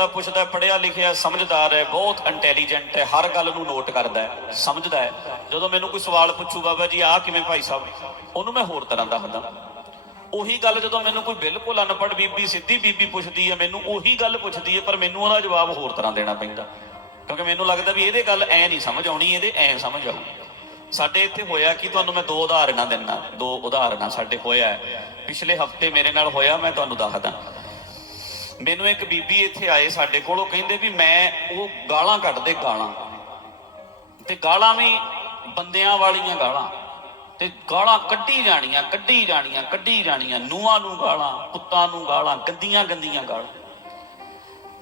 ਬੰਦਾ ਪੁੱਛਦਾ ਪੜਿਆ ਲਿਖਿਆ ਸਮਝਦਾਰ ਹੈ, ਬਹੁਤ ਇੰਟੈਲੀਜੈਂਟ ਹੈ, ਹਰ ਗੱਲ ਨੂੰ ਨੋਟ ਕਰਦਾ ਹੈ, ਸਮਝਦਾ ਹੈ। ਜਦੋਂ ਮੈਨੂੰ ਕੋਈ ਸਵਾਲ ਪੁੱਛੂ, ਬਾਬਾ ਜੀ, ਆਹ ਕਿਵੇਂ ਭਾਈ ਸਾਹਿਬ? ਉਹਨੂੰ ਮੈਂ ਹੋਰ ਤਰ੍ਹਾਂ ਦੱਸਦਾ। ਉਹੀ ਗੱਲ ਜਦੋਂ ਮੈਨੂੰ ਕੋਈ ਬਿਲਕੁਲ ਅਨਪੜ੍ਹ ਬੀਬੀ, ਸਿੱਧੀ ਬੀਬੀ ਪੁੱਛਦੀ ਹੈ, ਮੈਨੂੰ ਉਹੀ ਗੱਲ ਪੁੱਛਦੀ ਹੈ, ਪਰ ਮੈਨੂੰ ਉਹਦਾ ਜਵਾਬ ਹੋਰ ਤਰ੍ਹਾਂ ਦੇਣਾ ਪੈਂਦਾ। ਕਿਉਂਕਿ ਮੈਨੂੰ ਲੱਗਦਾ ਵੀ ਇਹਦੇ ਗੱਲ ਐ ਨਹੀਂ ਸਮਝ ਆਉਣੀ, ਇਹਦੇ ਐ ਸਮਝ ਆਉ। ਸਾਡੇ ਇੱਥੇ ਹੋਇਆ ਕਿ? ਤੁਹਾਨੂੰ ਮੈਂ ਦੋ ਉਦਾਹਰਨਾਂ ਦਿੰਨਾ ਦੋ ਉਦਾਹਰਨਾਂ ਸਾਡੇ ਹੋਇਆ। ਹੈ। ਪਿਛਲੇ ਹਫ਼ਤੇ ਮੇਰੇ ਨਾਲ ਹੋਇਆ, ਮੈਂ ਤੁਹਾਨੂੰ ਦੱਸਦਾ। ਮੈਨੂੰ ਇੱਕ ਬੀਬੀ ਇੱਥੇ ਆਏ ਸਾਡੇ ਕੋਲ ਉਹ ਕਹਿੰਦੇ ਵੀ ਮੈਂ ਉਹ ਗਾਲਾਂ ਕੱਢਦੇ ਗਾਲਾਂ। ਤੇ ਗਾਲਾਂ ਵੀ ਬੰਦਿਆਂ ਵਾਲੀਆਂ ਗਾਲਾਂ। ਤੇ ਗਾਲਾਂ ਕੱਢੀ ਜਾਣੀਆਂ ਕੱਢੀ ਜਾਣੀਆਂ ਕੱਢੀ ਜਾਣੀਆਂ। ਨੂਆਂ ਨੂੰ ਗਾਲਾਂ, ਪੁੱਤਾਂ ਨੂੰ ਗਾਲਾਂ, ਗੰਦੀਆਂ ਗੰਦੀਆਂ ਗਾਲਾਂ।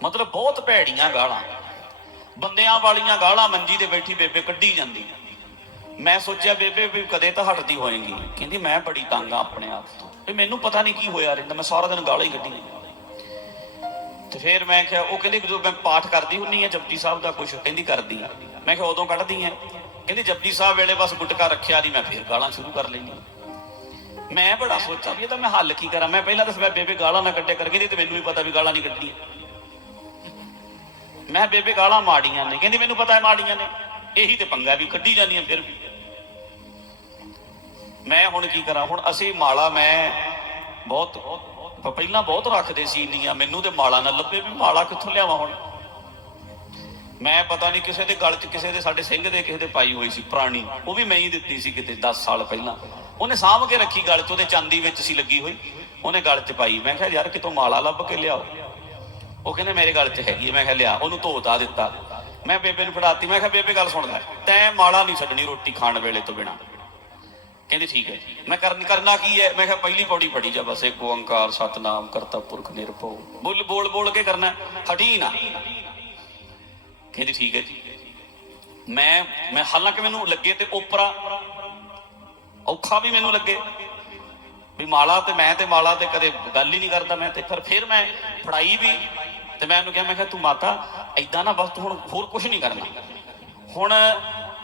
ਮਤਲਬ ਬਹੁਤ ਭੈੜੀਆਂ ਗਾਲਾਂ। ਬੰਦਿਆਂ ਵਾਲੀਆਂ ਗਾਲਾਂ ਮੰਜੀ ਤੇ ਬੈਠੀ ਬੇਬੇ ਕੱਢੀ ਜਾਂਦੀ। ਮੈਂ ਸੋਚਿਆ, ਬੇਬੇ, ਵੀ ਕਦੇ ਤਾਂ ਹਟਦੀ ਹੋਏਗੀ। ਕਹਿੰਦੀ, ਮੈਂ ਬੜੀ ਤੰਗ ਆ ਆਪਣੇ ਆਪ ਤੋਂ। ਵੀ ਮੈਨੂੰ ਪਤਾ ਨਹੀਂ ਕੀ ਹੋਇਆ, ਰਹਿੰਦਾ ਮੈਂ ਸਾਰਾ ਦਿਨ ਗਾਲਾਂ ਹੀ ਕੱਢੀ ਤੇ ਫਿਰ ਮੈਂ ਕਿਹਾ, ਉਹ ਕਹਿੰਦੀ, ਜਦੋਂ ਮੈਂ ਪਾਠ ਕਰਦੀ ਹੁੰਨੀ ਆ, ਜਪਜੀ ਸਾਹਿਬ ਦਾ ਕੁਛ, ਕਹਿੰਦੀ ਕਰਦੀ ਆ। ਮੈਂ ਕਿਹਾ, ਉਦੋਂ ਕੱਢਦੀ ਆ। ਕਹਿੰਦੀ, ਜਪਜੀ ਸਾਹਿਬ ਵੇਲੇ ਬਸ ਗੁਟਕਾ ਰੱਖਿਆ ਨਹੀਂ ਮੈਂ ਫਿਰ ਗਾਲਾਂ ਸ਼ੁਰੂ ਕਰ ਲਈਆਂ ਮੈਂ ਬੜਾ ਸੋਚਾਂ ਵੀ ਇਹ ਤਾਂ ਮੈਂ ਹੱਲ ਕੀ ਕਰਾਂ? ਮੈਂ ਪਹਿਲਾਂ ਤਾਂ ਸਵੇਰ ਬੇਬੇ ਗਾਲਾਂ ਨਾ ਕੱਢਿਆ ਕਰ ਕਹਿੰਦੀ ਤੇ ਮੈਨੂੰ ਵੀ ਪਤਾ ਵੀ ਗਾਲਾਂ ਨਹੀਂ ਕੱਢਣੀਆਂ। ਮੈਂ ਬੇਬੇ ਗਾਲਾਂ ਮਾੜੀਆਂ ਨੇ। ਕਹਿੰਦੀ, ਮੈਨੂੰ ਪਤਾ ਹੈ ਮਾੜੀਆਂ ਨੇ। ਇਹੀ ਤੇ ਪੰਗਾ ਵੀ ਕੱਢੀ ਜਾਂਦੀਆਂ ਫਿਰ ਵੀ। ਮੈਂ ਹੁਣ ਕੀ ਕਰਾਂ? ਹੁਣ ਅਸੀਂ ਮਾਲਾ ਮੈਂ ਬਹੁਤ ਪ- ਪਹਿਲਾਂ ਬਹੁਤ ਰੱਖਦੇ ਸੀ ਇੰਨੀਆਂ, ਮੈਨੂੰ ਤੇ ਮਾਲਾ ਨਾ ਲੱਭੇ ਵੀ ਮਾਲਾ ਕਿੱਥੋਂ ਲਿਆਵਾਂ ਹੁਣ? ਮੈਂ ਪਤਾ ਨਹੀਂ ਕਿਸੇ ਦੇ ਗਲ 'ਚ, ਕਿਸੇ ਦੇ ਸਾਡੇ ਸਿੰਘ ਦੇ, ਕਿਸੇ ਦੇ ਪਾਈ ਹੋਈ ਸੀ ਪੁਰਾਣੀ, ਉਹ ਵੀ ਮੈਂ ਹੀ ਦਿੱਤੀ ਸੀ ਕਿਤੇ 10 ਸਾਲ ਪਹਿਲਾਂ। ਉਹਨੇ ਸਾਂਭ ਕੇ ਰੱਖੀ ਗਲ 'ਚ, ਉਹਦੇ ਚਾਂਦੀ ਵਿੱਚ ਸੀ ਲੱਗੀ ਹੋਈ, ਉਹਨੇ ਗਲ 'ਚ ਪਾਈ। ਮੈਂ ਕਿਹਾ, ਯਾਰ, ਕਿਤੋਂ ਮਾਲਾ ਲੱਭ ਕੇ ਲਿਆਓ? ਉਹ ਕਹਿੰਦੇ, ਮੇਰੇ ਗਲ 'ਚ ਹੈਗੀ ਮੈਂ ਕਿਹਾ, ਲਿਆ। ਉਹਨੂੰ ਧੋਤਾ ਦਿੱਤਾ। ਮੈਂ ਬੇਬੇ ਨੂੰ ਫੜਾਤੀ। ਮੈਂ ਕਿਹਾ, ਬੇਬੇ, ਗੱਲ ਸੁਣ ਲੈ। ਤੈਂ ਮਾਲਾ ਨਹੀਂ ਛੱਡਣੀ ਰੋਟੀ ਖਾਣ ਵੇਲੇ ਤੋਂ ਬਿਨਾ। ਕਹਿੰਦੀ ਠੀਕ ਹੈ ਮੈਂ ਕਰਨ ਕਰਨਾ ਕੀ ਹੈ? ਮੈਂ ਕਿਹਾ ਪਹਿਲੀ ਪੌੜੀ ਪੜੀ ਜਾ ਬਸ, ਇੱਕ ਓੰਕਾਰ, ਸਤਨਾਮ, ਕਰਤਾ ਪੁਰਖ, ਨਿਰਭਉ। ਬੋਲ ਬੋਲ ਬੋਲ ਕੇ ਕਰਨਾ। ਹਟੀ ਨਾ ਕਹਿੰਦੀ ਠੀਕ ਹੈ ਜੀ। ਮੈਂ ਮੈਂ ਹਾਲਾਂਕਿ ਮੈਨੂੰ ਲੱਗੇ ਤੇ ਓਪਰਾ। ਔਖਾ ਵੀ ਮੈਨੂੰ ਲੱਗੇ। ਵੀ ਮਾਲਾ ਤੇ ਮੈਂ ਤੇ ਮਾਲਾ ਤੇ ਕਦੇ ਗੱਲ ਹੀ ਨਹੀਂ ਕਰਦਾ ਮੈਂ ਤੇ। ਫਿਰ ਫਿਰ ਮੈਂ ਫੜਾਈ ਵੀ ਤੇ ਮੈਂ ਉਹਨੂੰ ਕਿਹਾ, ਮੈਂ ਕਿਹਾ ਤੂੰ ਮਾਤਾ ਐਦਾਂ ਨਾ ਬਸ ਤੂੰ ਹੁਣ ਹੋਰ ਕੁਝ ਨਹੀਂ ਕਰਨਾ। ਹੁਣ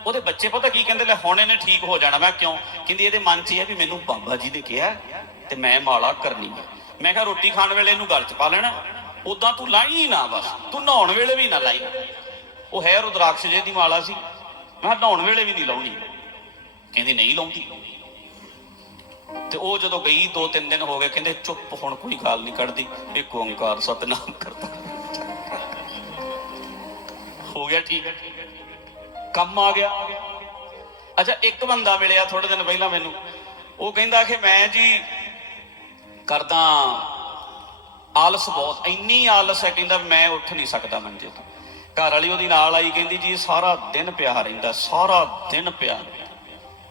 ਉਹਦੇ ਬੱਚੇ ਪਤਾ ਕੀ ਕਹਿੰਦੇ ਲੈ ਹੁਣ ਇਹਨੇ ਠੀਕ ਹੋ ਜਾਣਾ। ਮੈਂ ਕਿਉਂ? ਕਹਿੰਦੀ ਇਹਦੇ ਮਨ 'ਚ ਇਹ ਵੀ ਮੈਨੂੰ ਬਾਬਾ ਜੀ ਨੇ ਕਿਹਾ ਤੇ ਮੈਂ ਮਾਲਾ ਕਰਨੀ ਹੈ ਮੈਂ ਕਿਹਾ ਰੋਟੀ ਖਾਣ ਵੇਲੇ ਇਹਨੂੰ ਗਲ 'ਚ ਪਾ ਲੈਣਾ। ਉਦਾਂ ਤੂੰ ਲਾਈ ਨਾ ਬਸ। ਤੂੰ ਨਹਾਉਣ ਵੇਲੇ ਵੀ ਨਾ ਲਾਈ। ਉਹ ਹੈ ਰੁਦਰਾਕਸ਼ ਜੇ ਦੀ ਮਾਲਾ ਸੀ। ਮੈਂ ਨਹਾਉਣ ਵੇਲੇ ਵੀ ਨਹੀਂ ਲਾਉਣੀ। ਕਹਿੰਦੀ ਨਹੀਂ ਲਾਉਂਦੀ। ਤੇ ਉਹ ਜਦੋਂ ਗਈ ਦੋ ਤਿੰਨ ਦਿਨ ਹੋ ਗਏ, ਕਹਿੰਦੇ ਚੁੱਪ, ਹੁਣ ਕੋਈ ਗੱਲ ਨਹੀਂ ਕੱਢਦੀ। ਇੱਕ ਓੰਕਾਰ ਸਤਨਾਮ ਕਰਦਾ ਹੋ ਗਿਆ ਠੀਕ। ਹੈ ਕੰਮ ਆ ਗਿਆ। ਅੱਛਾ, ਇੱਕ ਬੰਦਾ ਮਿਲਿਆ ਥੋੜੇ ਦਿਨ ਪਹਿਲਾਂ ਮੈਨੂੰ। ਉਹ ਕਹਿੰਦਾ ਕਿ ਮੈਂ ਜੀ ਕਰਦਾ ਆਲਸ ਬਹੁਤ, ਇੰਨੀ ਆਲਸ ਹੈ, ਕਹਿੰਦਾ ਵੀ ਮੈਂ ਉੱਠ ਨਹੀਂ ਸਕਦਾ ਮੰਜੇ ਤੋਂ। ਘਰ ਵਾਲੀ ਉਹਦੀ ਨਾਲ ਆਈ, ਕਹਿੰਦੀ ਜੀ ਸਾਰਾ ਦਿਨ ਪਿਆ ਰਹਿੰਦਾ, ਸਾਰਾ ਦਿਨ ਪਿਆ।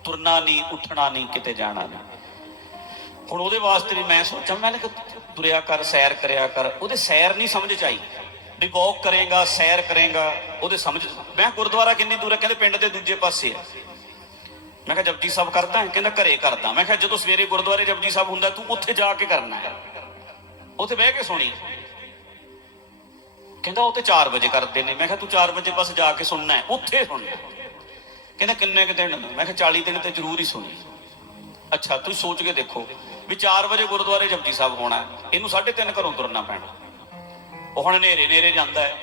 ਤੁਰਨਾ ਨਹੀਂ, ਉੱਠਣਾ ਨਹੀਂ, ਕਿਤੇ ਜਾਣਾ ਨਹੀਂ। ਹੁਣ ਉਹਦੇ ਵਾਸਤੇ ਵੀ ਮੈਂ ਸੋਚਾਂ ਮੈਂ ਕਿ ਤੁਰਿਆ ਕਰ, ਸੈਰ ਕਰਿਆ ਕਰ। ਉਹਦੇ ਸੈਰ ਨਹੀਂ ਸਮਝ ਚ ਆਈ। ਵੀ ਵਾਕ ਕਰੇਗਾ ਸੈਰ ਕਰੇਗਾ ਉਹਦੇ ਸਮਝ ਮੈਂ ਗੁਰਦੁਆਰਾ ਕਿੰਨੀ ਦੂਰ ਹੈ? ਕਹਿੰਦੇ ਪਿੰਡ ਦੇ ਦੂਜੇ ਪਾਸੇ ਹੈ। ਮੈਂ ਕਿਹਾ ਜਪਜੀ ਸਾਹਿਬ ਕਰਦਾ ਹੈ? ਕਹਿੰਦਾ ਘਰੇ ਕਰਦਾ। ਮੈਂ ਕਿਹਾ ਜਦੋਂ ਸਵੇਰੇ ਗੁਰਦੁਆਰੇ ਜਪਜੀ ਸਾਹਿਬ ਹੁੰਦਾ ਤੂੰ ਉੱਥੇ ਜਾ ਕੇ ਕਰਨਾ ਹੈ। ਉੱਥੇ ਬਹਿ ਕੇ ਸੁਣੀ ਕਹਿੰਦਾ ਉਹ ਤੇ 4 ਵਜੇ ਕਰਦੇ ਨੇ। ਮੈਂ ਕਿਹਾ ਤੂੰ 4 ਵਜੇ ਬਸ ਜਾ ਕੇ ਸੁਣਨਾ ਹੈ। ਉੱਥੇ ਸੁਣਨਾ ਕਹਿੰਦਾ ਕਿੰਨੇ ਕੁ ਦਿਨ? ਮੈਂ ਕਿਹਾ 40 ਦਿਨ ਤੇ ਜ਼ਰੂਰ ਹੀ ਸੁਣੀ। ਅੱਛਾ ਤੁਸੀਂ ਸੋਚ ਕੇ ਦੇਖੋ ਵੀ 4 ਵਜੇ ਗੁਰਦੁਆਰੇ ਜਪਜੀ ਸਾਹਿਬ ਹੋਣਾ ਹੈ, ਇਹਨੂੰ 3:30 ਘਰੋਂ ਤੁਰਨਾ ਪੈਣਾ। ਉਹ ਹੁਣ ਹਨੇਰੇ ਹਨੇਰੇ ਜਾਂਦਾ ਹੈ।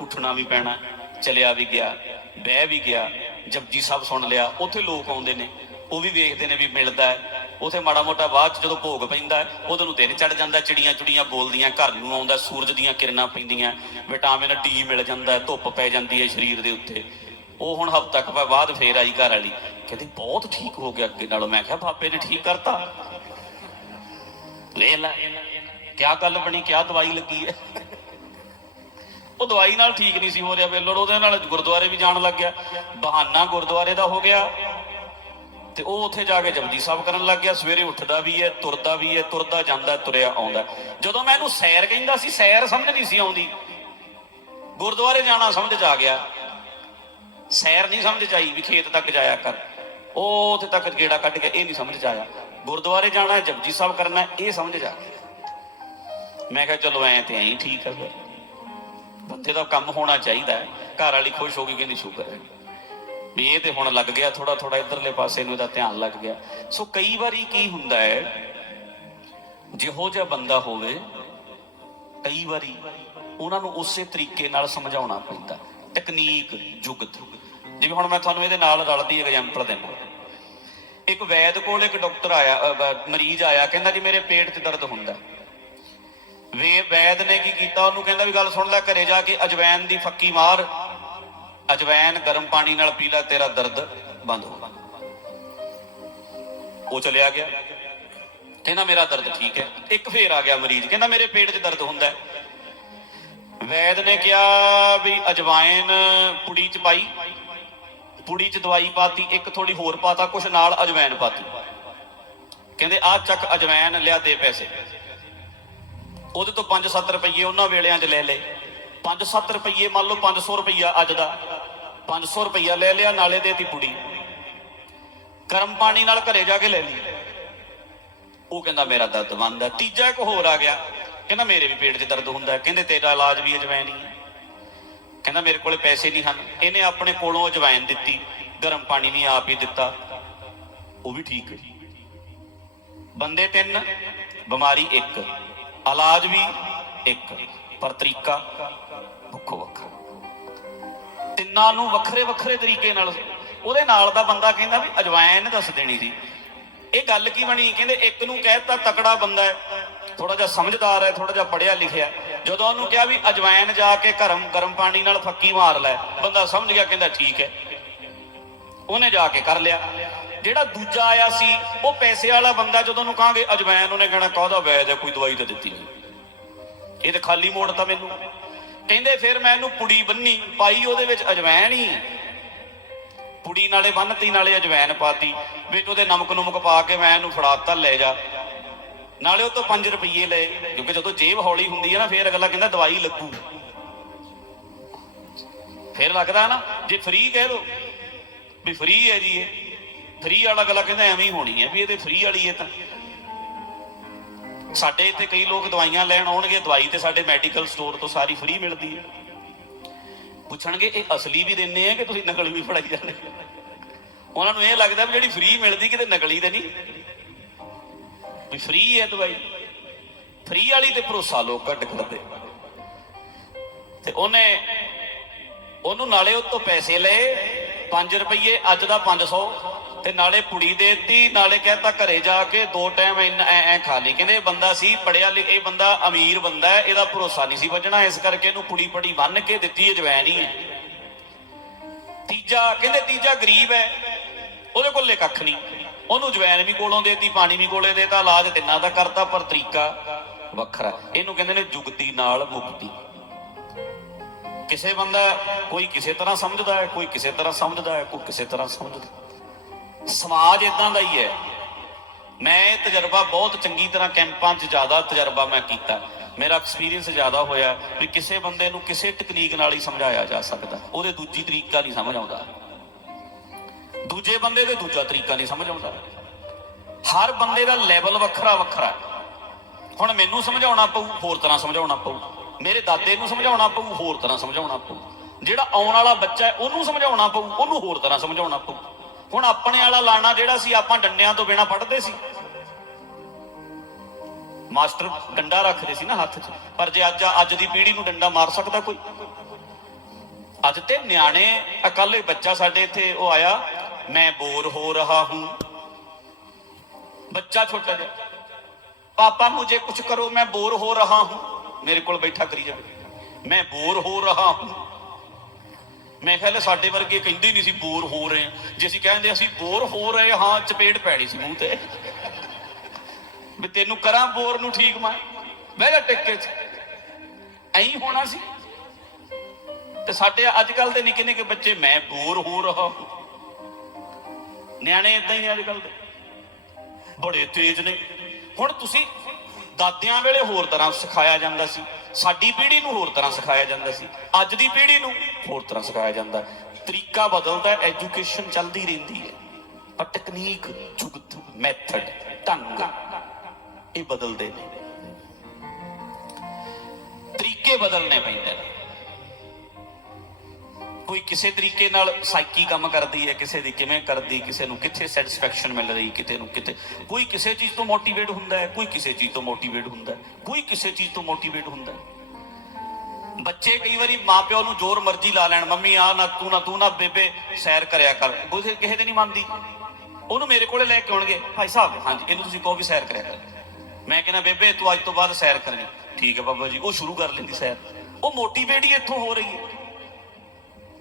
ਉੱਠਣਾ ਵੀ ਪੈਣਾ, ਚਲਿਆ ਵੀ ਗਿਆ, ਬਹਿ ਵੀ ਗਿਆ, ਜਪਜੀ ਸਾਹਿਬ ਸੁਣ ਲਿਆ, ਉੱਥੇ ਲੋਕ ਆਉਂਦੇ ਨੇ। ਉਹ ਵੀ ਵੇਖਦੇ ਨੇ ਵੀ ਮਿਲਦਾ ਹੈ। ਉਥੇ ਮਾੜਾ ਮੋਟਾ ਬਾਅਦ ਚ ਜਦੋਂ ਭੋਗ ਪੈਂਦਾ ਹੈ ਨੂੰ ਦਿਨ ਚੜ ਜਾਂਦਾ ਚਿੜੀਆਂ ਚੁੜੀਆਂ ਬੋਲਦੀਆਂ, ਘਰ ਨੂੰ ਆਉਂਦਾ, ਸੂਰਜ ਦੀਆਂ ਕਿਰਨਾਂ ਪੈਂਦੀਆਂ, ਵਿਟਾਮਿਨ ਡੀ ਮਿਲ ਜਾਂਦਾ ਧੁੱਪ ਪੈ ਜਾਂਦੀ ਹੈ ਸਰੀਰ ਦੇ ਉੱਤੇ। ਉਹ ਹੁਣ ਹਫ਼ਤਾ ਕੁ ਬਾਅਦ ਫੇਰ ਆਈ ਘਰ ਵਾਲੀ। ਕਹਿੰਦੀ, ਬਹੁਤ ਠੀਕ ਹੋ ਗਿਆ ਅੱਗੇ ਨਾਲੋਂ। ਮੈਂ ਕਿਹਾ, ਬਾਬੇ ਨੇ ਠੀਕ ਕਰਤਾ। ਲੈ ਲੈ, ਕਿਆ ਗੱਲ ਬਣੀ, ਕਿਆ ਦਵਾਈ ਲੱਗੀ ਹੈ? ਉਹ ਦਵਾਈ ਨਾਲ ਠੀਕ ਨਹੀਂ ਸੀ ਹੋ ਰਿਹਾ ਵੇਲੋਂ ਉਹਦੇ ਨਾਲ ਗੁਰਦੁਆਰੇ ਵੀ ਜਾਣ ਲੱਗ ਗਿਆ। ਬਹਾਨਾ ਗੁਰਦੁਆਰੇ ਦਾ ਹੋ ਗਿਆ। ਤੇ ਉਹ ਉੱਥੇ ਜਾ ਕੇ ਜਪਜੀ ਸਾਹਿਬ ਕਰਨ ਲੱਗ ਗਿਆ। ਸਵੇਰੇ ਉੱਠਦਾ ਵੀ ਹੈ, ਤੁਰਦਾ ਵੀ ਹੈ, ਤੁਰਦਾ ਜਾਂਦਾ, ਤੁਰਿਆ ਆਉਂਦਾ ਜਦੋਂ ਮੈਂ ਇਹਨੂੰ ਸੈਰ ਕਹਿੰਦਾ ਸੀ, ਸੈਰ ਸਮਝ ਨਹੀਂ ਸੀ ਆਉਂਦੀ। ਗੁਰਦੁਆਰੇ ਜਾਣਾ ਸਮਝ ਚ ਆ ਗਿਆ। ਸੈਰ ਨਹੀਂ ਸਮਝ ਚ ਆਈ ਵੀ ਖੇਤ ਤੱਕ ਜਾਇਆ ਕਰ। ਉਹ ਉੱਥੇ ਤੱਕ ਗੇੜਾ ਕੱਢ ਕੇ ਇਹ ਨਹੀਂ ਸਮਝ ਚ ਆਇਆ। ਗੁਰਦੁਆਰੇ ਜਾਣਾ ਜਪਜੀ ਸਾਹਿਬ ਕਰਨਾ ਇਹ ਸਮਝ ਚ ਆ ਗਿਆ। ਮੈਂ ਕਿਹਾ ਚਲੋ ਐਂ ਤੇ ਐਂ ਹੀ ਠੀਕ ਹੈ ਫਿਰ। ਬੰਦੇ ਦਾ ਕੰਮ ਹੋਣਾ ਚਾਹੀਦਾ ਹੈ। ਘਰ ਵਾਲੀ ਖੁਸ਼ ਹੋ ਗਈ, ਕਹਿੰਦੀ, ਸ਼ੁਕਰ ਹੈ। ਵੀ ਇਹ ਤੇ ਹੁਣ ਲੱਗ ਗਿਆ ਥੋੜਾ ਥੋੜਾ ਇਧਰਲੇ ਪਾਸੇ ਨੂੰ ਇਹਦਾ ਧਿਆਨ ਲੱਗ ਗਿਆ। ਸੋ ਕਈ ਵਾਰੀ ਕੀ ਹੁੰਦਾ ਹੈ, ਜਿਹੋ ਜਿਹਾ ਬੰਦਾ ਹੋਵੇ, ਕਈ ਵਾਰੀ ਉਹਨਾਂ ਨੂੰ ਉਸੇ ਤਰੀਕੇ ਨਾਲ ਸਮਝਾਉਣਾ ਪੈਂਦਾ। ਤਕਨੀਕ, ਜੁਗਤ। ਜਿਵੇਂ ਹੁਣ ਮੈਂ ਤੁਹਾਨੂੰ ਇਹਦੇ ਨਾਲ ਰਲਦੀ ਐਗਜ਼ਾਮਪਲ ਦਿੰਦਾ। ਇੱਕ ਵੈਦ ਕੋਲ ਇੱਕ ਡਾਕਟਰ ਆਇਆ ਮਰੀਜ਼ ਆਇਆ, ਕਹਿੰਦਾ ਜੀ ਮੇਰੇ ਪੇਟ 'ਚ ਦਰਦ ਹੁੰਦਾ। ਵੇ ਵੈਦ ਨੇ ਕੀ ਕੀਤਾ? ਉਹਨੂੰ ਕਹਿੰਦਾ ਵੀ ਗੱਲ ਸੁਣ ਲੈ, ਘਰੇ ਜਾ ਕੇ ਅਜਵੈਨ ਦੀ ਫੱਕੀ ਮਾਰ। ਅਜਵੈਨ ਗਰਮ ਪਾਣੀ ਨਾਲ ਪੀ ਲੈ, ਤੇਰਾ ਦਰਦ ਬੰਦ ਹੋ ਉਹ ਚਲਿਆ ਗਿਆ। ਕਹਿੰਦਾ, ਮੇਰਾ ਦਰਦ ਠੀਕ ਹੈ। ਇੱਕ ਫੇਰ ਆ ਗਿਆ ਮਰੀਜ਼। ਕਹਿੰਦਾ, ਮੇਰੇ ਪੇਟ 'ਚ ਦਰਦ ਹੁੰਦਾ ਹੈ। ਵੈਦ ਨੇ ਕਿਹਾ ਵੀ ਅਜਵਾਇਨ ਪੁੜੀ 'ਚ ਪਾਈ। ਪੁੜੀ 'ਚ ਦਵਾਈ ਪਾਤੀ, ਇੱਕ ਥੋੜੀ ਹੋਰ ਪਾਤਾ, ਕੁਛ ਨਾਲ ਅਜਵਾਇਨ ਪਾਤੀ। ਕਹਿੰਦੇ, ਆਹ ਚੱਕ ਅਜਵਾਇਨ ਲਿਆ ਦੇ ਪੈਸੇ। ਉਹਦੇ ਤੋਂ 5-7 ਰੁਪਏ ਉਹਨਾਂ ਵੇਲਿਆਂ 'ਚ ਲੈ ਲਏ। 5-7 ਰੁਪਏ ਮੰਨ ਲਓ 500 ਰੁਪਈਆ ਅੱਜ ਦਾ। 500 ਰੁਪਈਆ ਲੈ ਲਿਆ, ਨਾਲੇ ਦੇਤੀ ਪੁੜੀ। ਗਰਮ ਪਾਣੀ ਨਾਲ ਘਰੇ ਜਾ ਕੇ ਲੈ ਲਈ। ਉਹ ਕਹਿੰਦਾ, ਮੇਰਾ ਦਰਦ ਬੰਦ ਤੀਜਾ ਇੱਕ ਹੋਰ ਆ ਗਿਆ। ਕਹਿੰਦਾ, ਮੇਰੇ ਵੀ ਪੇਟ 'ਚ ਦਰਦ ਹੁੰਦਾ ਕਹਿੰਦੇ, ਤੇਰਾ ਇਲਾਜ ਵੀ ਅਜਵਾਇਨ ਹੀ ਕਹਿੰਦਾ, ਮੇਰੇ ਕੋਲੇ ਪੈਸੇ ਨਹੀਂ ਹਨ। ਇਹਨੇ ਆਪਣੇ ਕੋਲੋਂ ਅਜਵਾਇਨ ਦਿੱਤੀ। ਗਰਮ ਪਾਣੀ ਵੀ ਆਪ ਹੀ ਦਿੱਤਾ। ਉਹ ਵੀ ਠੀਕ ਹੈ। ਬੰਦੇ ਤਿੰਨ, ਬਿਮਾਰੀ ਇੱਕ। ਇਲਾਜ ਵੀ ਇੱਕ, ਪਰ ਤਰੀਕਾ ਵੱਖੋ ਵੱਖਰਾ ਤਿੰਨਾਂ ਨੂੰ ਵੱਖਰੇ ਵੱਖਰੇ ਤਰੀਕੇ ਨਾਲ, ਉਹਦੇ ਨਾਲ ਦਾ ਬੰਦਾ ਕਹਿੰਦਾ ਵੀ ਅਜਵਾਇਨ ਦੱਸ ਦੇਣੀ ਸੀ ਇਹ ਗੱਲ ਕੀ ਬਣੀ? ਕਹਿੰਦੇ ਇੱਕ ਨੂੰ ਕਹਿਤਾ ਤਕੜਾ ਬੰਦਾ ਹੈ ਥੋੜਾ ਜਿਹਾ ਸਮਝਦਾਰ ਹੈ ਥੋੜਾ ਜਿਹਾ ਪੜਿਆ ਲਿਖਿਆ ਜਦੋਂ ਉਹਨੂੰ ਕਿਹਾ ਵੀ ਅਜਵਾਇਨ ਜਾ ਕੇ ਗਰਮ ਗਰਮ ਪਾਣੀ ਨਾਲ ਫੱਕੀ ਮਾਰ ਲੈ, ਬੰਦਾ ਸਮਝ ਗਿਆ, ਕਹਿੰਦਾ ਠੀਕ ਹੈ। ਉਹਨੇ ਜਾ ਕੇ ਕਰ ਲਿਆ। ਜਿਹੜਾ ਦੂਜਾ ਆਇਆ ਸੀ, ਉਹ ਪੈਸੇ ਵਾਲਾ ਬੰਦਾ ਜਦੋਂ ਉਹਨੂੰ ਕਹਾਂਗੇ, ਅਜਵੈਨ, ਉਹਨੇ ਕਹਿਣਾ, ਕਾਹਦਾ ਵੈਦ ਹੈ, ਕੋਈ ਦਵਾਈ ਤਾਂ ਦਿੱਤੀ ਨਹੀਂ। ਇਹ ਤਾਂ ਖਾਲੀ ਮੋੜਤਾ ਮੈਨੂੰ। ਕਹਿੰਦੇ ਫਿਰ ਮੈਂ ਇਹਨੂੰ ਪੁੜੀ ਬੰਨੀ, ਪਾਈ ਉਹਦੇ ਵਿੱਚ ਅਜਵਾਇਨ ਹੀ। ਪੁੜੀ ਨਾਲੇ ਬੰਨਤੀ ਨਾਲੇ ਅਜਵਾਇਨ ਪਾਤੀ। ਵਿੱਚ ਉਹਦੇ ਨਮਕ ਨੁਮਕ ਪਾ ਕੇ ਮੈਂ ਇਹਨੂੰ ਫੜਾਤਾ, ਲੈ ਜਾ। ਨਾਲੇ ਉਹ ਤੋਂ 5 ਰੁਪਏ ਲਏ, ਕਿਉਂਕਿ ਜਦੋਂ ਜੇਬ ਹੌਲੀ ਹੁੰਦੀ ਹੈ ਨਾ, ਫਿਰ ਅਗਲਾ ਕਹਿੰਦਾ, ਦਵਾਈ ਲੱਗੂ। ਫਿਰ ਲੱਗਦਾ ਨਾ, ਜੇ ਫ੍ਰੀ ਕਹਿ ਦੋ, ਵੀ ਫ੍ਰੀ ਹੈ ਜੀ ਇਹ। ਫ੍ਰੀ ਵਾਲਾ ਅਗਲਾ ਕਹਿੰਦਾ ਐਵੇਂ ਹੀ ਹੋਣੀ ਹੈ ਵੀ ਇਹ ਤੇ ਫ੍ਰੀ ਵਾਲੀ ਹੈ ਤਾਂ। ਸਾਡੇ ਇੱਥੇ ਕਈ ਲੋਕ ਦਵਾਈਆਂ ਲੈਣ ਆਉਣਗੇ, ਦਵਾਈ ਤੇ ਸਾਡੇ ਮੈਡੀਕਲ ਸਟੋਰ ਤੋਂ ਸਾਰੀ ਫ੍ਰੀ ਮਿਲਦੀ ਹੈ। ਪੁੱਛਣਗੇ, ਇਹ ਅਸਲੀ ਵੀ ਦਿੰਨੇ ਆ ਕਿ ਤੁਸੀਂ ਨਕਲ ਵੀ ਫੜਾਈ ਜਾਂਦੇ ਉਹਨਾਂ ਨੂੰ ਇਹ ਲੱਗਦਾ ਵੀ ਜਿਹੜੀ ਫ੍ਰੀ ਮਿਲਦੀ ਕਿਤੇ ਨਕਲੀ ਤੇ ਨਹੀਂ। ਵੀ ਫ੍ਰੀ ਹੈ ਦਵਾਈ। ਫ੍ਰੀ ਵਾਲੀ ਤੇ ਭਰੋਸਾ ਲੋਕ ਘੱਟ ਕਰਦੇ। ਤੇ ਉਹਨੇ, ਉਹਨੂੰ ਨਾਲੇ ਉਹ ਤੋਂ ਪੈਸੇ ਲਏ 5 ਰੁਪਏ ਅੱਜ ਦਾ 500 ਤੇ ਨਾਲੇ ਪੁੜੀ ਦੇਤੀ ਨਾਲੇ ਕਹਿੰਦਾ ਘਰੇ ਜਾ ਕੇ ਦੋ ਟਾਈਮ ਐ ਐ ਖਾ ਲਈ। ਕਹਿੰਦੇ ਇਹ ਬੰਦਾ ਸੀ ਪੜਿਆ ਲਿਖ ਇਹ ਬੰਦਾ ਅਮੀਰ ਬੰਦਾ ਹੈ, ਇਹਦਾ ਭਰੋਸਾ ਨਹੀਂ ਸੀ ਵੱਜਣਾ। ਇਸ ਕਰਕੇ ਇਹਨੂੰ ਪੁੜੀ ਪੜੀ ਬੰਨ ਕੇ ਦਿੱਤੀ ਅਜਵੈਨ ਹੀ ਹੈ। ਤੀਜਾ, ਕਹਿੰਦੇ ਤੀਜਾ ਗਰੀਬ ਹੈ, ਉਹਦੇ ਕੋਲੇ ਕੱਖ ਨਹੀਂ। ਉਹਨੂੰ ਜਵੈਨ ਵੀ ਕੋਲੋਂ ਦੇਤੀ, ਪਾਣੀ ਵੀ ਕੋਲੇ ਦੇਤਾ, ਇਲਾਜ ਤਿੰਨਾਂ ਦਾ ਕਰਤਾ, ਪਰ ਤਰੀਕਾ ਵੱਖਰਾ। ਇਹਨੂੰ ਕਹਿੰਦੇ ਨੇ ਜੁਗਤੀ ਨਾਲ ਮੁਕਤੀ। ਕਿਸੇ ਬੰਦਾ ਕੋਈ ਕਿਸੇ ਤਰ੍ਹਾਂ ਸਮਝਦਾ ਹੈ, ਕੋਈ ਕਿਸੇ ਤਰ੍ਹਾਂ ਸਮਝਦਾ ਹੈ, ਕੋਈ ਕਿਸੇ ਤਰ੍ਹਾਂ ਸਮਝਦਾ ਸਮਾਜ ਇਦਾਂ ਦਾ ਹੀ ਹੈ। ਮੈਂ ਇਹ ਤਜਰਬਾ ਬਹੁਤ ਚੰਗੀ ਤਰ੍ਹਾਂ ਕੈਂਪਾਂ 'ਚ ਜ਼ਿਆਦਾ ਤਜਰਬਾ ਮੈਂ ਕੀਤਾ। ਮੇਰਾ ਐਕਸਪੀਰੀਅੰਸ ਜ਼ਿਆਦਾ ਹੋਇਆ ਵੀ ਕਿਸੇ ਬੰਦੇ ਨੂੰ ਕਿਸੇ ਤਕਨੀਕ ਨਾਲ ਹੀ ਸਮਝਾਇਆ ਜਾ ਸਕਦਾ। ਉਹਦੇ ਦੂਜੀ ਤਰੀਕਾ ਨਹੀਂ ਸਮਝ ਆਉਂਦਾ। ਦੂਜੇ ਬੰਦੇ ਦੇ ਦੂਜਾ ਤਰੀਕਾ ਨਹੀਂ ਸਮਝ ਆਉਂਦਾ। ਹਰ ਬੰਦੇ ਦਾ ਲੈਵਲ ਵੱਖਰਾ ਵੱਖਰਾ ਹੁਣ ਮੈਨੂੰ ਸਮਝਾਉਣਾ ਪਊ, ਹੋਰ ਤਰ੍ਹਾਂ ਸਮਝਾਉਣਾ ਪਊ। ਮੇਰੇ ਦਾਦੇ ਨੂੰ ਸਮਝਾਉਣਾ ਪਊ, ਹੋਰ ਤਰ੍ਹਾਂ ਸਮਝਾਉਣਾ ਪਊ। ਜਿਹੜਾ ਆਉਣ ਵਾਲਾ ਬੱਚਾ ਹੈ, ਉਹਨੂੰ ਸਮਝਾਉਣਾ ਪਊ, ਉਹਨੂੰ ਹੋਰ ਤਰ੍ਹਾਂ ਸਮਝਾਉਣਾ ਪਊ। ਹੁਣ ਆਪਣੇ ਵਾਲਾ ਲਾਣਾ ਜਿਹੜਾ ਸੀ, ਆਪਾਂ ਡੰਡਿਆਂ ਤੋਂ ਬਿਨਾ ਪੜ੍ਹਦੇ ਸੀ। ਮਾਸਟਰ ਡੰਡਾ ਰੱਖਦੇ ਸੀ ਨਾ ਹੱਥ 'ਚ। ਪਰ ਜੇ ਅੱਜ ਅੱਜ ਦੀ ਪੀੜ੍ਹੀ ਨੂੰ ਡੰਡਾ ਮਾਰ ਸਕਦਾ ਕੋਈ? ਅੱਜ ਤੇ ਨਿਆਣੇ, ਇਕੱਲੇ ਬੱਚਾ ਸਾਡੇ ਇੱਥੇ, ਉਹ ਆਇਆ, ਮੈਂ ਬੋਰ ਹੋ ਰਹਾ ਹੂੰ। ਬੱਚਾ ਛੋਟਾ ਜਿਹਾ, ਪਾਪਾ ਮੁਝੇ ਕੁਝ ਕਰੋ, ਮੈਂ ਬੋਰ ਹੋ ਰਹਾ ਹੂੰ। ਮੇਰੇ ਕੋਲ ਬੈਠਾ ਕਰੀ ਜਾਵੇ ਮੈਂ ਬੋਰ ਹੋ ਰਹਾ ਹੂੰ। ਮੈਂ ਖਿਆਲ ਸਾਡੇ ਵਰਗੇ ਕਹਿੰਦੇ ਨਹੀਂ ਸੀ ਬੋਰ ਹੋ ਰਹੇ ਜੇ ਅਸੀਂ ਕਹਿੰਦੇ ਅਸੀਂ ਬੋਰ ਹੋ ਰਹੇ, ਹਾਂ, ਚਪੇੜ ਪੈਣੀ ਸੀ ਮੂੰਹ ਤੇ। ਵੀ ਤੈਨੂੰ ਕਰਾਂ ਬੋਰ ਨੂੰ ਠੀਕ ਮੈਂ? ਬਹਿ ਟਿੱਕੇ ਚ। ਐਂ ਹੋਣਾ ਸੀ। ਤੇ ਸਾਡੇ ਅੱਜ ਕੱਲ ਦੇ ਨਿੱਕੇ ਨਿੱਕੇ ਬੱਚੇ, ਮੈਂ ਬੋਰ ਹੋ ਰਹਾ ਨਿਆਣੇ ਇਦਾਂ ਹੀ ਨੇ ਅੱਜ ਕੱਲ ਦੇ। ਬੜੇ ਤੇਜ਼ ਨੇ। ਹੁਣ ਤੁਸੀਂ ਦਾਦਿਆਂ ਵੇਲੇ ਹੋਰ ਤਰ੍ਹਾਂ ਸਿਖਾਇਆ ਜਾਂਦਾ ਸੀ, ਸਾਡੀ ਪੀੜ੍ਹੀ ਨੂੰ ਹੋਰ ਤਰ੍ਹਾਂ ਸਿਖਾਇਆ ਜਾਂਦਾ ਸੀ, ਅੱਜ ਦੀ ਪੀੜ੍ਹੀ ਨੂੰ ਹੋਰ ਤਰ੍ਹਾਂ ਸਿਖਾਇਆ ਜਾਂਦਾ ਤਰੀਕਾ ਬਦਲਦਾ ਐਜੂਕੇਸ਼ਨ ਚੱਲਦੀ ਰਹਿੰਦੀ ਹੈ। ਪਰ ਟੈਕਨੀਕ ਜੁਗਤ, ਮੈਥਡ, ਢੰਗ, ਇਹ ਬਦਲਦੇ ਨੇ। ਤਰੀਕੇ ਬਦਲਨੇ ਪੈਂਦੇ ਕੋਈ ਕਿਸੇ ਤਰੀਕੇ ਨਾਲ ਸਾਈਕੀ ਕੰਮ ਕਰਦੀ ਹੈ, ਕਿਸੇ ਦੀ ਕਿਵੇਂ ਕਰਦੀ, ਕਿਸੇ ਨੂੰ ਕਿੱਥੇ ਸੈਟੀਸਫੈਕਸ਼ਨ ਮਿਲ ਰਹੀ, ਕਿਤੇ ਨੂੰ ਕਿਤੇ। ਕੋਈ ਕਿਸੇ ਚੀਜ਼ ਤੋਂ ਮੋਟੀਵੇਟ ਹੁੰਦਾ ਹੈ, ਕੋਈ ਕਿਸੇ ਚੀਜ਼ ਤੋਂ ਮੋਟੀਵੇਟ ਹੁੰਦਾ ਹੈ, ਕੋਈ ਕਿਸੇ ਚੀਜ਼ ਤੋਂ ਮੋਟੀਵੇਟ ਹੁੰਦਾ ਹੈ। ਬੱਚੇ ਕਈ ਵਾਰੀ ਮਾਪਿਓ ਨੂੰ ਜ਼ੋਰ ਮਰਜ਼ੀ ਲਾ ਲੈਣ, ਮੰਮੀ ਆ ਨਾ ਤੂੰ ਨਾ ਤੂੰ ਨਾ, ਬੇਬੇ, ਸੈਰ ਕਰਿਆ ਕਰ। ਉਹਦੇ ਕਿਸੇ ਦੇ ਨਹੀਂ ਮੰਨਦੀ। ਉਹਨੂੰ ਮੇਰੇ ਕੋਲੇ ਲੈ ਕੇ ਆਉਣਗੇ, ਭਾਈ ਸਾਹਿਬ, ਹਾਂਜੀ, ਇਹਨੂੰ ਤੁਸੀਂ ਕਹੋ ਵੀ ਸੈਰ ਕਰਿਆ ਕਰ। ਮੈਂ ਕਹਿੰਦਾ, ਬੇਬੇ, ਤੂੰ ਅੱਜ ਤੋਂ ਬਾਅਦ ਸੈਰ ਕਰਨੀ। ਠੀਕ ਹੈ ਬਾਬਾ ਜੀ, ਉਹ ਸ਼ੁਰੂ ਕਰ ਲੈਂਦੀ ਸੈਰ। ਉਹ ਮੋਟੀਵੇਟ ਹੀ ਇੱਥੋਂ ਹੋ ਰਹੀ ਹੈ।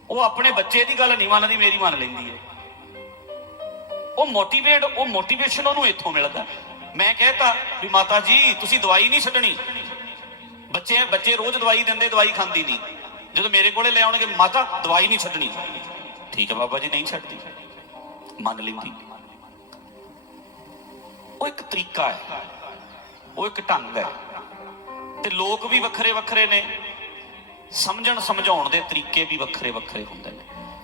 ਉਹ ਆਪਣੇ ਬੱਚੇ ਦੀ ਗੱਲ ਨਹੀਂ ਮੰਨਦੀ, ਮੇਰੀ ਮੰਨ ਲੈਂਦੀ ਹੈ। ਉਹ ਮੋਟੀਵੇਟ ਉਹ ਮੋਟੀਵੇਸ਼ਨ ਉਹਨੂੰ ਇੱਥੋਂ ਮਿਲਦਾ। ਮੈਂ ਕਹਿਤਾ ਵੀ ਮਾਤਾ ਜੀ ਤੁਸੀਂ ਦਵਾਈ ਨਹੀਂ ਛੱਡਣੀ। ਬੱਚੇ ਬੱਚੇ ਰੋਜ਼ ਦਵਾਈ ਦਿੰਦੇ, ਦਵਾਈ ਖਾਂਦੀ ਨਹੀਂ। ਜਦੋਂ ਮੇਰੇ ਕੋਲੇ ਲੈ ਆਉਣਗੇ, ਮਾਤਾ, ਦਵਾਈ ਨਹੀਂ ਛੱਡਣੀ। ਠੀਕ ਹੈ ਬਾਬਾ ਜੀ, ਨਹੀਂ ਛੱਡਦੀ। ਮੰਨ ਲੈਂਦੀ। ਉਹ ਇੱਕ ਤਰੀਕਾ ਹੈ। ਉਹ ਇੱਕ ਢੰਗ ਹੈ। ਤੇ ਲੋਕ ਵੀ ਵੱਖਰੇ ਵੱਖਰੇ ਨੇ। ਸਮਝਣ ਸਮਝਾਉਣ ਦੇ ਤਰੀਕੇ ਵੀ ਵੱਖਰੇ ਵੱਖਰੇ ਹੁੰਦੇ ਨੇ।